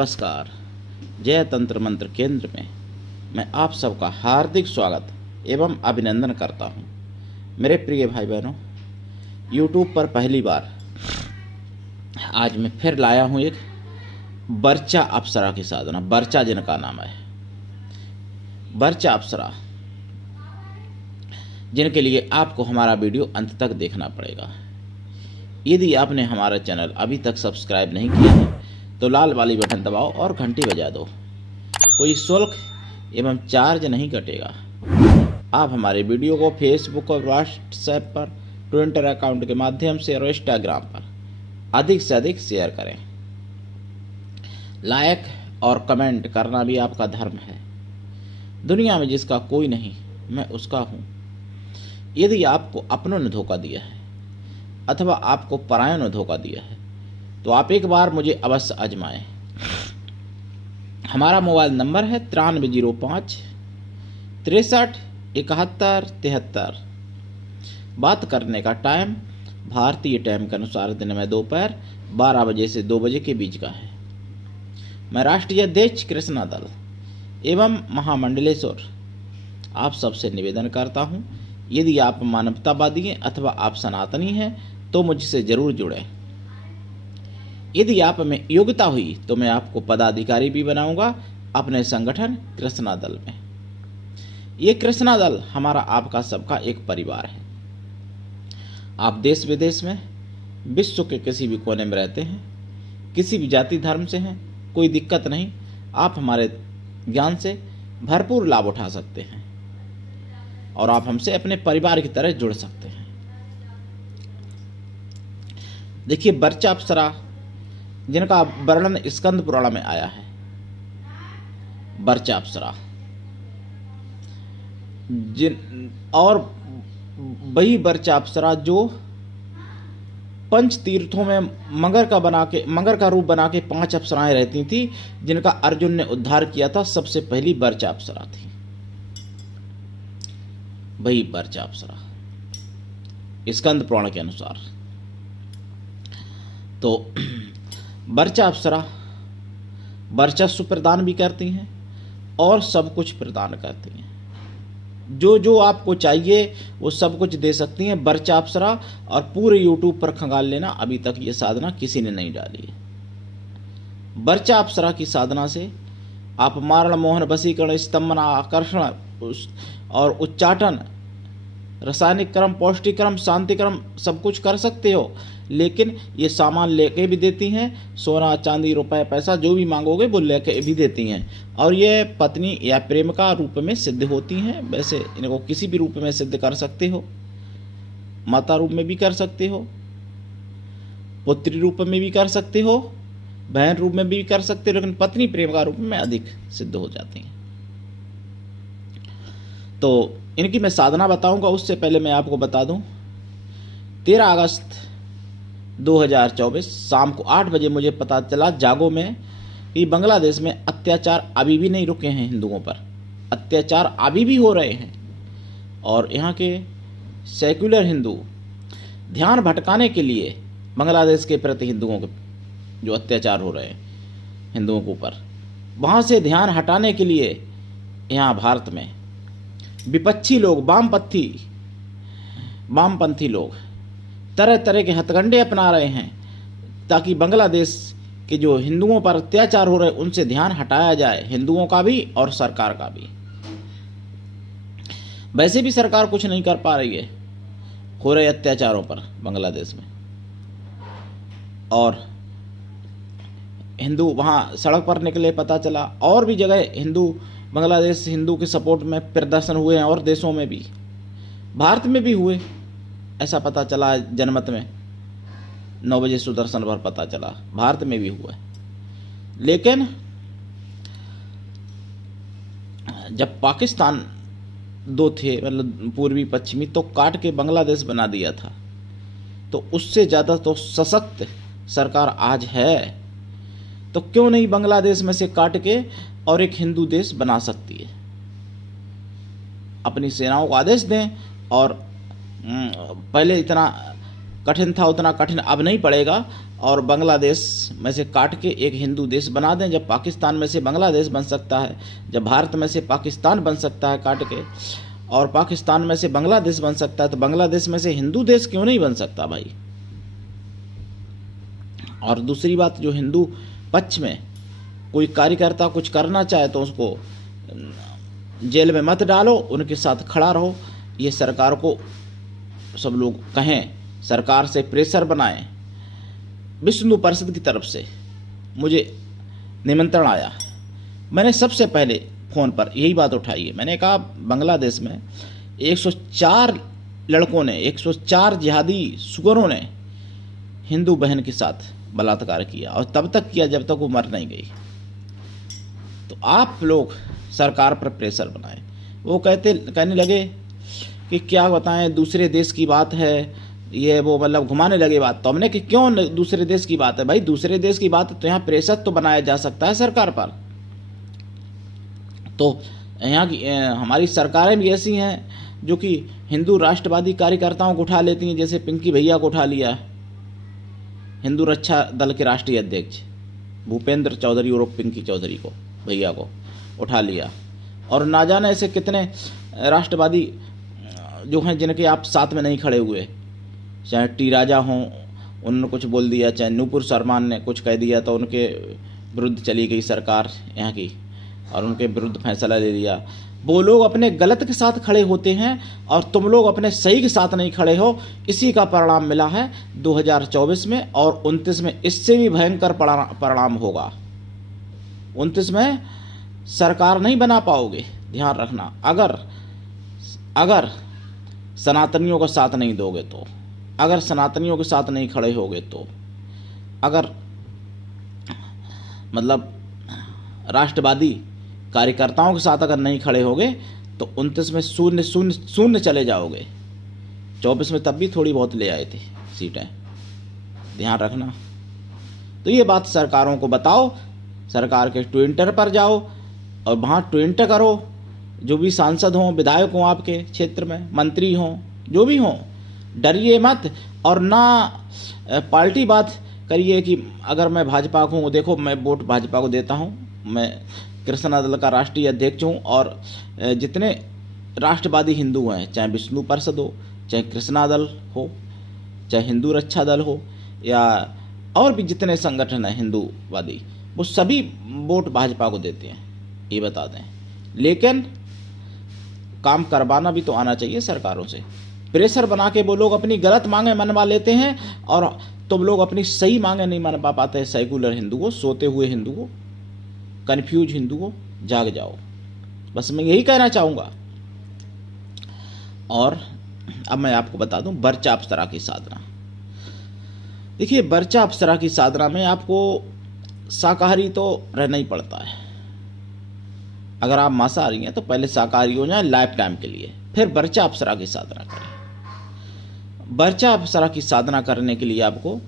नमस्कार। जय तंत्र मंत्र केंद्र में मैं आप सबका हार्दिक स्वागत एवं अभिनंदन करता हूं। मेरे प्रिय भाई बहनों, YouTube पर पहली बार आज मैं फिर लाया हूं एक बर्चा अप्सरा की साधना। बर्चा जिनका नाम है, बर्चा अप्सरा, जिनके लिए आपको हमारा वीडियो अंत तक देखना पड़ेगा। यदि आपने हमारा चैनल अभी तक सब्सक्राइब नहीं किया है तो लाल वाली बटन दबाओ और घंटी बजा दो। कोई शुल्क एवं चार्ज नहीं कटेगा। आप हमारे वीडियो को फेसबुक और व्हाट्सएप पर, ट्विटर अकाउंट के माध्यम से और इंस्टाग्राम पर अधिक से अधिक शेयर करें। लाइक और कमेंट करना भी आपका धर्म है। दुनिया में जिसका कोई नहीं, मैं उसका हूँ। यदि आपको अपनों ने धोखा दिया है अथवा आपको परायों ने धोखा दिया है तो आप एक बार मुझे अवश्य आजमाएं। हमारा मोबाइल नंबर है 9305 63 71 73। बात करने का टाइम भारतीय टाइम के अनुसार दिन में दोपहर 12 बजे से 2 बजे के बीच का है। मैं राष्ट्रीय अध्यक्ष कृष्णा दल एवं महामंडलेश्वर आप सबसे निवेदन करता हूं, यदि आप मानवतावादी हैं अथवा आप सनातनी हैं तो मुझसे जरूर जुड़ें। यदि आप में योग्यता हुई तो मैं आपको पदाधिकारी भी बनाऊंगा अपने संगठन कृष्णा दल में। ये कृष्णा दल हमारा आपका सबका एक परिवार है। आप देश विदेश में, विश्व के किसी भी कोने में रहते हैं, किसी भी जाति धर्म से हैं, कोई दिक्कत नहीं। आप हमारे ज्ञान से भरपूर लाभ उठा सकते हैं और आप हमसे अपने परिवार की तरह जुड़ सकते हैं। देखिए, बर्चा अप्सरा जिनका वर्णन स्कंद पुराण में आया है, बर्चा अप्सरा और वही बर्चा अप्सरा जो पंच तीर्थों में मगर का रूप बना के 5 अप्सराएं रहती थी, जिनका अर्जुन ने उद्धार किया था, सबसे पहली बर्चा अप्सरा थी। वही बर्चा अप्सरा स्कंद पुराण के अनुसार। तो बर्चा अप्सरा वर्चस्व प्रदान भी करती हैं और सब कुछ प्रदान करती हैं। जो जो आपको चाहिए वो सब कुछ दे सकती हैं बर्चा अप्सरा। और पूरे YouTube पर खंगाल लेना, अभी तक ये साधना किसी ने नहीं डाली है। बर्चा अप्सरा की साधना से आप मारण, मोहन, वशीकरण, स्तंभन, आकर्षण और उच्चाटन, रासायनिक क्रम, पौष्टिक क्रम, शांति क्रम सब कुछ कर सकते हो। लेकिन ये सामान लेके भी देती हैं, सोना चांदी रुपए पैसा जो भी मांगोगे वो लेके भी देती हैं। और ये पत्नी या प्रेम का रूप में सिद्ध होती हैं। वैसे इनको किसी भी रूप में सिद्ध कर सकते हो, माता रूप में भी कर सकते हो, पुत्री रूप में भी कर सकते हो, बहन रूप में भी कर सकते हो, लेकिन पत्नी प्रेम का रूप में अधिक सिद्ध हो जाती हैं। तो इनकी मैं साधना बताऊंगा, उससे पहले मैं आपको बता दूं, 13 अगस्त 2024 शाम को 8 बजे मुझे पता चला जागो में कि बांग्लादेश में अत्याचार अभी भी नहीं रुके हैं। हिंदुओं पर अत्याचार अभी भी हो रहे हैं और यहाँ के सेक्युलर हिंदू ध्यान भटकाने के लिए बांग्लादेश के प्रति हिंदुओं के जो अत्याचार हो रहे हैं हिंदुओं के ऊपर, वहाँ से ध्यान हटाने के लिए यहाँ भारत में विपक्षी लोग, वामपंथी लोग तरह तरह के हथकंडे अपना रहे हैं ताकि बांग्लादेश के जो हिंदुओं पर अत्याचार हो रहे हैं उनसे ध्यान हटाया जाए, हिंदुओं का भी और सरकार का भी। वैसे भी सरकार कुछ नहीं कर पा रही है हो रहे अत्याचारों पर बांग्लादेश में। और हिंदू वहाँ सड़क पर निकले, पता चला और भी जगह हिंदू, बांग्लादेश हिंदू के सपोर्ट में प्रदर्शन हुए हैं और देशों में भी, भारत में भी हुए, ऐसा पता चला जनमत में 9 बजे सुदर्शन पर पता चला, भारत में भी हुआ। लेकिन जब पाकिस्तान 2 थे, मतलब पूर्वी पश्चिमी, तो काट के बांग्लादेश बना दिया था। तो उससे ज़्यादा तो सशक्त सरकार आज है, तो क्यों नहीं बांग्लादेश में से काट के और एक हिंदू देश बना सकती है। अपनी सेनाओं को आदेश दें और पहले इतना कठिन था उतना कठिन अब नहीं पड़ेगा, और बांग्लादेश में से काट के एक हिंदू देश बना दें। जब पाकिस्तान में से बांग्लादेश बन सकता है, जब भारत में से पाकिस्तान बन सकता है काट के, और पाकिस्तान में से बांग्लादेश बन सकता है, तो बांग्लादेश में से हिंदू देश क्यों नहीं बन सकता भाई। और दूसरी बात, जो हिंदू पक्ष में कोई कार्यकर्ता कुछ करना चाहे तो उसको जेल में मत डालो, उनके साथ खड़ा रहो। ये सरकार को सब लोग कहें, सरकार से प्रेशर बनाएं। विश्व हिंदू परिषद की तरफ से मुझे निमंत्रण आया, मैंने सबसे पहले फ़ोन पर यही बात उठाई है। मैंने कहा बांग्लादेश में 104 लड़कों ने, 104 जिहादी सुगरों ने हिंदू बहन के साथ बलात्कार किया, और तब तक किया जब तक वो मर नहीं गई। तो आप लोग सरकार पर प्रेशर बनाएं। वो कहने लगे कि क्या बताएं, दूसरे देश की बात है ये, वो मतलब घुमाने लगे बात। तो हमने कि क्यों दूसरे देश की बात है भाई, दूसरे देश की बात है तो यहाँ प्रेशर तो बनाया जा सकता है सरकार पर। तो यहाँ की हमारी सरकारें भी ऐसी हैं जो कि हिंदू राष्ट्रवादी कार्यकर्ताओं को उठा लेती हैं, जैसे पिंकी भैया को उठा लिया, हिंदू रक्षा दल के राष्ट्रीय अध्यक्ष भूपेंद्र चौधरी और पिंकी चौधरी को, भैया को उठा लिया। और ना जाने ऐसे कितने राष्ट्रवादी जो हैं जिनके आप साथ में नहीं खड़े हुए, चाहे टी राजा हों, उन्होंने कुछ बोल दिया, चाहे नूपुर शर्मान ने कुछ कह दिया तो उनके विरुद्ध चली गई सरकार यहाँ की और उनके विरुद्ध फैसला ले लिया। वो लोग अपने गलत के साथ खड़े होते हैं और तुम लोग अपने सही के साथ नहीं खड़े हो। इसी का परिणाम मिला है 2024 में, और 29 में इससे भी भयंकर परिणाम होगा। 29 में सरकार नहीं बना पाओगे, ध्यान रखना। अगर सनातनियों का साथ नहीं दोगे तो, अगर सनातनियों के साथ नहीं खड़े होगे तो, अगर मतलब राष्ट्रवादी कार्यकर्ताओं के साथ अगर नहीं खड़े होगे तो 29 में शून्य चले जाओगे। 24 में तब भी थोड़ी बहुत ले आए थे सीटें, ध्यान रखना। तो ये बात सरकारों को बताओ, सरकार के ट्विटर पर जाओ और वहाँ ट्विटर करो। जो भी सांसद हों, विधायक हों, आपके क्षेत्र में मंत्री हों, जो भी हों, डरिए मत। और ना पार्टी बात करिए कि अगर मैं भाजपा को हूँ, देखो मैं वोट भाजपा को देता हूँ, मैं कृष्णा दल का राष्ट्रीय अध्यक्ष हूँ, और जितने राष्ट्रवादी हिंदू हैं, चाहे विष्णु परिषद हो, चाहे कृष्णा दल हो, चाहे हिंदू रक्षा दल हो, या और भी जितने संगठन हैं हिंदूवादी, वो सभी वोट भाजपा को देते हैं, ये बता दें। लेकिन काम करवाना भी तो आना चाहिए सरकारों से। प्रेशर बना के वो लोग अपनी गलत मांगें मनवा लेते हैं और तुम लोग अपनी सही मांगें नहीं मनवा पाते हैं। सेकुलर हिंदू को, सोते हुए हिंदू को, कन्फ्यूज हिंदू को, जाग जाओ। बस मैं यही कहना चाहूँगा। और अब मैं आपको बता दूं बर्चा अप्सरा की साधना। देखिए, बर्चा अप्सरा की साधना में आपको शाकाहारी तो रहना ही पड़ता है। अगर आप मांसाहारी हैं तो पहले शाकाहारी हो जाए लाइफ टाइम के लिए, फिर बर्चा अप्सरा की साधना करें। बर्चा अप्सरा की साधना करने के लिए आपको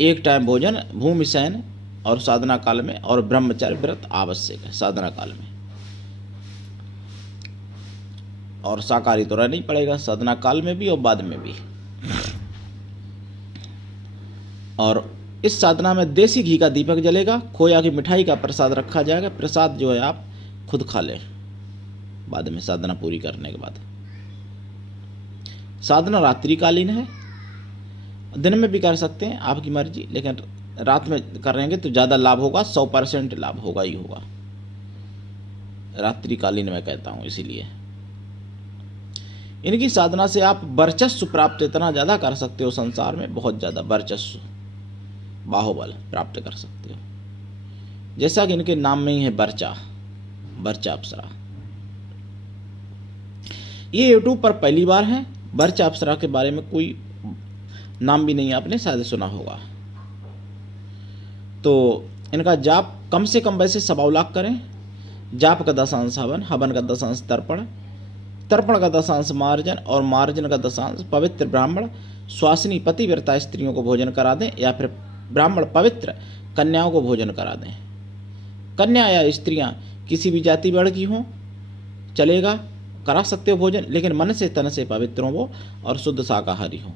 एक टाइम भोजन, भूमि शयन और साधना काल में, और ब्रह्मचर्य व्रत आवश्यक है साधना काल में। और शाकाहारी तो रहना ही पड़ेगा साधना काल में भी और बाद में भी। और इस साधना में देसी घी का दीपक जलेगा, खोया की मिठाई का प्रसाद रखा जाएगा। प्रसाद जो है आप खुद खा लें बाद में, साधना पूरी करने के बाद। साधना रात्रिकालीन है, दिन में भी कर सकते हैं, आपकी मर्जी, लेकिन रात में करेंगे तो ज़्यादा लाभ होगा, 100% लाभ होगा ही होगा। रात्रिकालीन मैं कहता हूँ इसीलिए। इनकी साधना से आप वर्चस्व प्राप्त इतना ज़्यादा कर सकते हो संसार में, बहुत ज़्यादा वर्चस्व, बाहुबल प्राप्त कर सकते हो। जैसा कि इनके नाम में ही है बर्चा, बर्चा अप्सरा। ये YouTube पर पहली बार है। बर्चा अप्सरा के बारे में कोई नाम भी नहीं आपने शायद सुना होगा। तो इनका जाप कम से कम वैसे 100 लाख करें। जाप का 10 हवन, हवन का 10 तर्पण, तर्पण का 10 मार्जन और मार्जन का 10 पवित्र ब्राह्मण स्वासिनी पतिव्रता स्त्रियों को भोजन करा दें, या फिर ब्राह्मण पवित्र कन्याओं को भोजन करा दें। कन्या या स्त्रियां किसी भी जाति वर्ण की हों चलेगा, करा सकते हो भोजन, लेकिन मन से तन से पवित्र हो वो और शुद्ध शाकाहारी हो।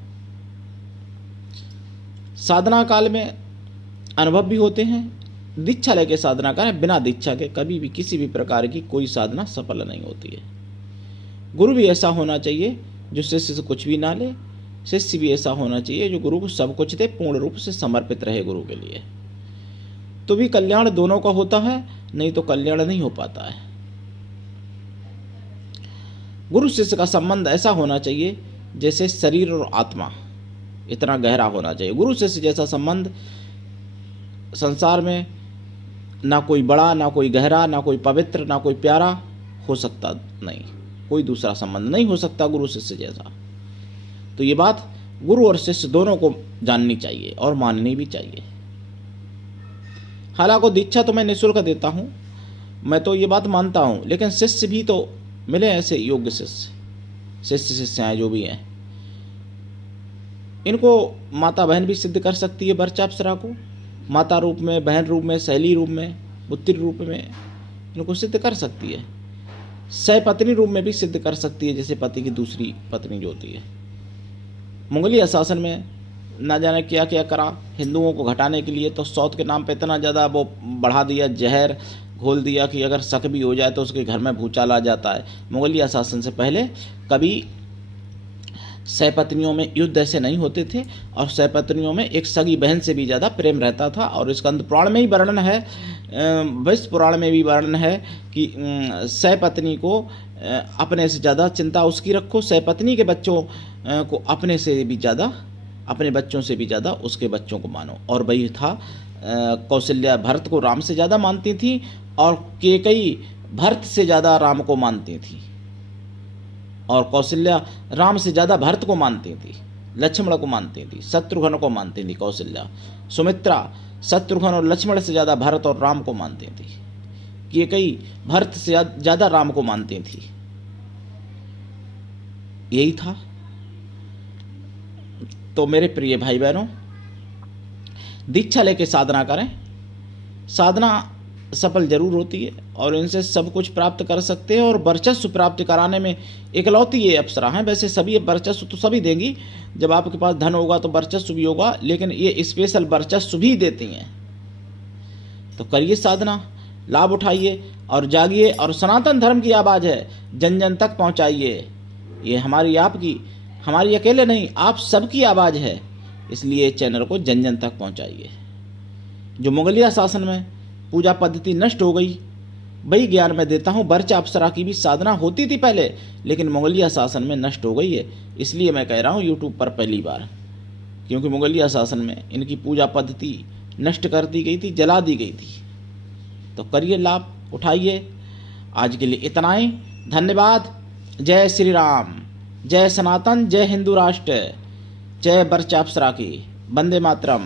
साधना काल में अनुभव भी होते हैं। दीक्षा लेके साधना करें, बिना दीक्षा के कभी भी किसी भी प्रकार की कोई साधना सफल नहीं होती है। गुरु भी ऐसा होना चाहिए जो शिष्य से कुछ भी ना ले, शिष्य भी ऐसा होना चाहिए जो गुरु को सब कुछ दे, पूर्ण रूप से समर्पित रहे गुरु के लिए, तो भी कल्याण दोनों का होता है, नहीं तो कल्याण नहीं हो पाता है। गुरु शिष्य का संबंध ऐसा होना चाहिए जैसे शरीर और आत्मा, इतना गहरा होना चाहिए। गुरु शिष्य जैसा संबंध संसार में ना कोई बड़ा, ना कोई गहरा, ना कोई पवित्र, ना कोई प्यारा हो सकता नहीं, कोई दूसरा संबंध नहीं हो सकता गुरु शिष्य जैसा। तो ये बात गुरु और शिष्य दोनों को जाननी चाहिए और माननी भी चाहिए। हालांकि दीक्षा तो मैं निःशुल्क देता हूँ, मैं तो ये बात मानता हूँ, लेकिन शिष्य भी तो मिले, ऐसे योग्य शिष्य शिष्याएँ जो भी हैं, इनको माता बहन भी सिद्ध कर सकती है वर्चा अप्सरा को, माता रूप में, बहन रूप में, सहेली रूप में, पुत्री रूप में इनको सिद्ध कर सकती है। सहपत्नी रूप में भी सिद्ध कर सकती है, जैसे पति की दूसरी पत्नी जो होती है। मुगलिया शासन में ना जाने क्या क्या करा हिंदुओं को घटाने के लिए, तो सौत के नाम पे इतना ज़्यादा वो बढ़ा दिया, जहर घोल दिया कि अगर शक भी हो जाए तो उसके घर में भूचाल आ जाता है। मुगलिया शासन से पहले कभी सहपत्नियों में युद्ध ऐसे नहीं होते थे, और सहपत्नियों में एक सगी बहन से भी ज़्यादा प्रेम रहता था। और स्कंद पुराण में ही वर्णन है, विष्णु पुराण में भी वर्णन है कि सहपत्नी को अपने से ज़्यादा चिंता उसकी रखो, सहपत्नी के बच्चों को अपने से भी ज़्यादा, अपने बच्चों से भी ज़्यादा उसके बच्चों को मानो। और वही था, कौशल्या भरत को राम से ज़्यादा मानती थी, और कैकेयी भरत से ज़्यादा राम को मानती थी, और कौशल्या राम से ज़्यादा भरत को मानती थी, लक्ष्मण को मानती थी, शत्रुघ्न को मानती थी। कौशल्या, सुमित्रा शत्रुघ्न और लक्ष्मण से ज़्यादा भरत और राम को मानती थी, कैकेयी भरत से ज़्यादा राम को मानती थी। यही था। तो मेरे प्रिय भाई बहनों, दीक्षा लेके साधना करें। साधना सफल जरूर होती है और इनसे सब कुछ प्राप्त कर सकते हैं, और वर्चस्व प्राप्त कराने में इकलौती ये अप्सरा हैं। वैसे सभी वर्चस्व तो सभी देंगी, जब आपके पास धन होगा तो वर्चस्व भी होगा, लेकिन ये स्पेशल वर्चस्व भी देती हैं। तो करिए साधना, लाभ उठाइए और जागिए, और सनातन धर्म की आवाज़ है, जन जन तक पहुँचाइए। ये हमारी, आपकी, हमारी अकेले नहीं, आप सबकी आवाज़ है, इसलिए चैनल को जन जन तक पहुँचाइए। जो मुगलिया शासन में पूजा पद्धति नष्ट हो गई, वही ज्ञान मैं देता हूँ। वर्चा अप्सरा की भी साधना होती थी पहले, लेकिन मुगलिया शासन में नष्ट हो गई है, इसलिए मैं कह रहा हूँ यूट्यूब पर पहली बार, क्योंकि मुगलिया शासन में इनकी पूजा पद्धति नष्ट कर दी गई थी, जला दी गई थी। तो करिए, लाभ उठाइए। आज के लिए इतना ही, धन्यवाद। जय श्री राम, जय सनातन, जय हिंदू राष्ट्र, जय वर्चा अप्सरा की, वंदे मातरम।